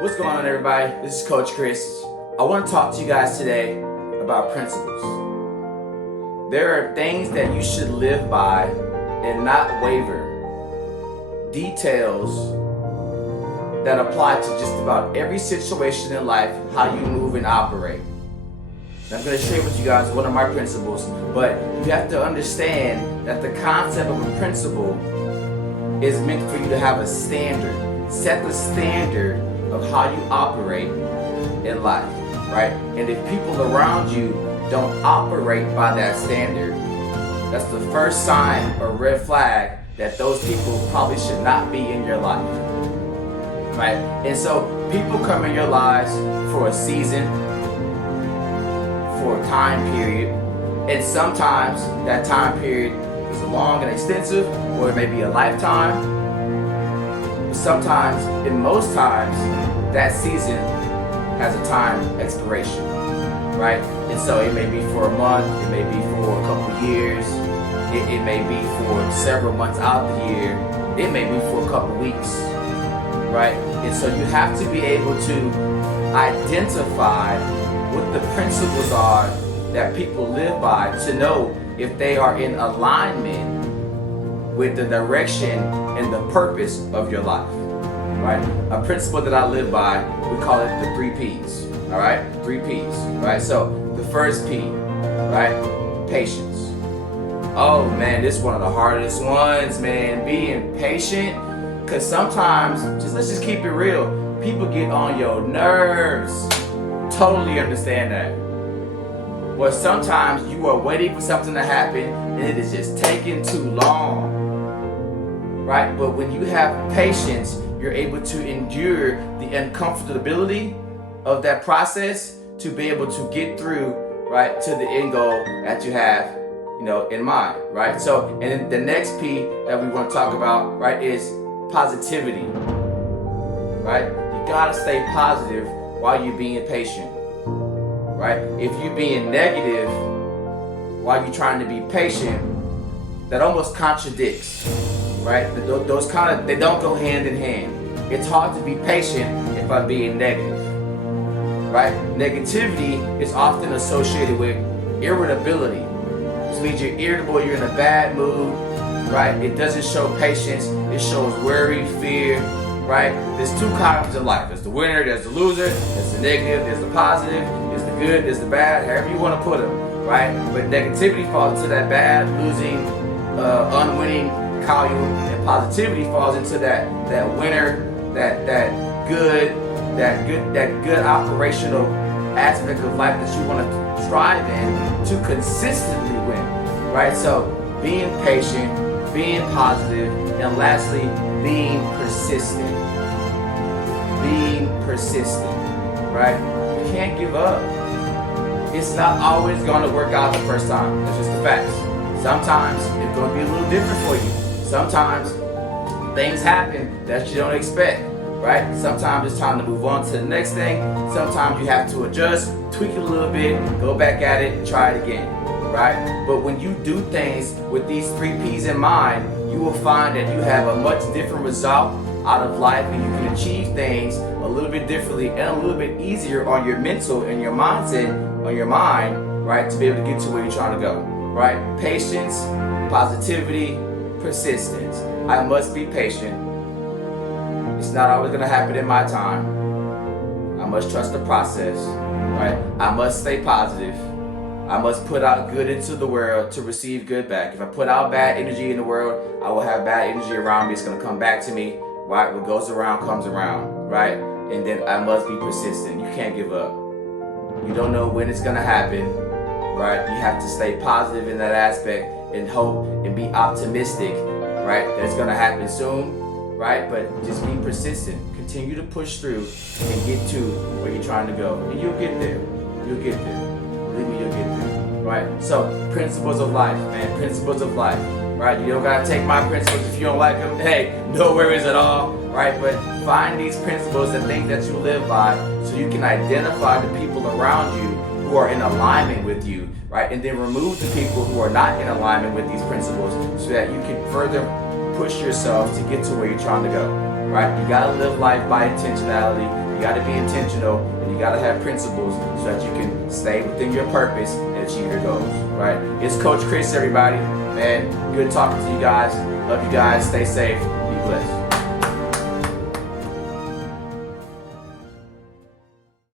What's going on, everybody? This is Coach Chris. I want to talk to you guys today about principles. There are things that you should live by and not waver. Details that apply to just about every situation in life, how you move and operate. And I'm going to share with you guys one of my principles, but you have to understand that the concept of a principle is meant for you to have a standard. Set the standard of how you operate in life, right? And if people around you don't operate by that standard, that's the first sign or red flag that those people probably should not be in your life, right? And so people come in your lives for a season, for a time period, and sometimes that time period is long and extensive, or it may be a lifetime. Sometimes, and most times, that season has a time expiration, right? And so it may be for a month, it may be for a couple of years, it may be for several months out the year, it may be for a couple of weeks, right? And so you have to be able to identify what the principles are that people live by to know if they are in alignment with the direction and the purpose of your life, right? A principle that I live by, we call it the 3 P's, all right? 3 P's, right? So the first P, right? Patience. Oh man, this is one of the hardest ones, man. Being patient, because sometimes, let's just keep it real, people get on your nerves. Totally understand that. Well, sometimes you are waiting for something to happen and it is just taking too long. Right? But when you have patience, you're able to endure the uncomfortability of that process to be able to get through, right, to the end goal that you have, in mind, right? So, and then the next P that we want to talk about, right, is positivity, right? You gotta stay positive while you're being patient, right? If you're being negative while you're trying to be patient, that almost contradicts. Right? Those they don't go hand in hand. It's hard to be patient if I'm being negative. Right? Negativity is often associated with irritability. This means you're irritable, you're in a bad mood, right? It doesn't show patience, it shows worry, fear, right? There's 2 columns in life. There's the winner, there's the loser, there's the negative, there's the positive, there's the good, there's the bad, however you want to put them, right? But negativity falls into that bad, losing, unwinning column, and positivity falls into that winner, that good operational aspect of life that you want to strive in to consistently win, right? So being patient, being positive, and lastly, being persistent. Being persistent, right? You can't give up. It's not always going to work out the first time. That's just the facts. Sometimes it's going to be a little different for you. Sometimes things happen that you don't expect, right? Sometimes it's time to move on to the next thing. Sometimes you have to adjust, tweak it a little bit, go back at it, and try it again, right? But when you do things with these 3 P's in mind, you will find that you have a much different result out of life, and you can achieve things a little bit differently and a little bit easier on your mental and your mindset, on your mind, right? To be able to get to where you're trying to go, right? Patience, positivity, persistence. I must be patient. It's not always going to happen in my time. I must trust the process, right? I must stay positive. I must put out good into the world to receive good back. If I put out bad energy in the world, I will have bad energy around me. It's going to come back to me, right? What goes around comes around, right? And then I must be persistent. You can't give up. You don't know when it's going to happen, right? You have to stay positive in that aspect and hope and be optimistic, right? That it's gonna happen soon, right? But just be persistent. Continue to push through and get to where you're trying to go. And you'll get there. You'll get there. Believe me, you'll get there, right? So, principles of life, man. Principles of life, right? You don't gotta take my principles if you don't like them. Hey, no worries at all, right? But find these principles and things that you live by so you can identify the people around you who are in alignment with you, right? And then remove the people who are not in alignment with these principles so that you can further push yourself to get to where you're trying to go, right? You gotta live life by intentionality. You You got to be intentional, and you got to have principles so that you can stay within your purpose and achieve your goals, right? It's Coach Chris, everybody. Man, good talking to you guys. Love you guys. Stay safe. Be blessed.